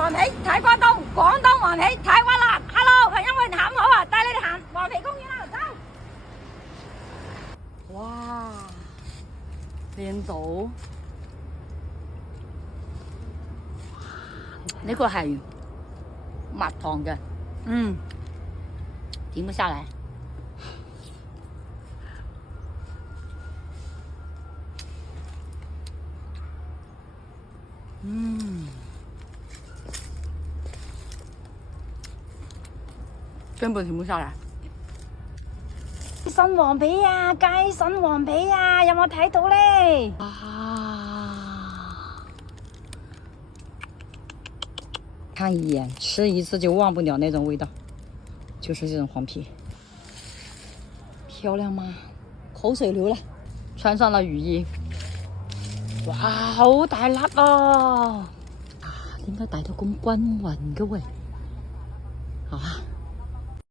黃皮睇關東，廣東黃皮睇灣南。Hello， 係因為行唔好啊，帶你哋行黃皮公園啦，走！哇，靚到呢個係蜜糖嘅，點唔下來？根本停不下來。新黃皮啊，雞腎黃皮啊，有冇睇到咧？啊！看一眼，吃一次就忘不了那種味道，就是這種黃皮。漂亮嗎？口水流了。穿上了雨衣。哇，好大粒啊！點解大到咁均勻嘅喂？啊！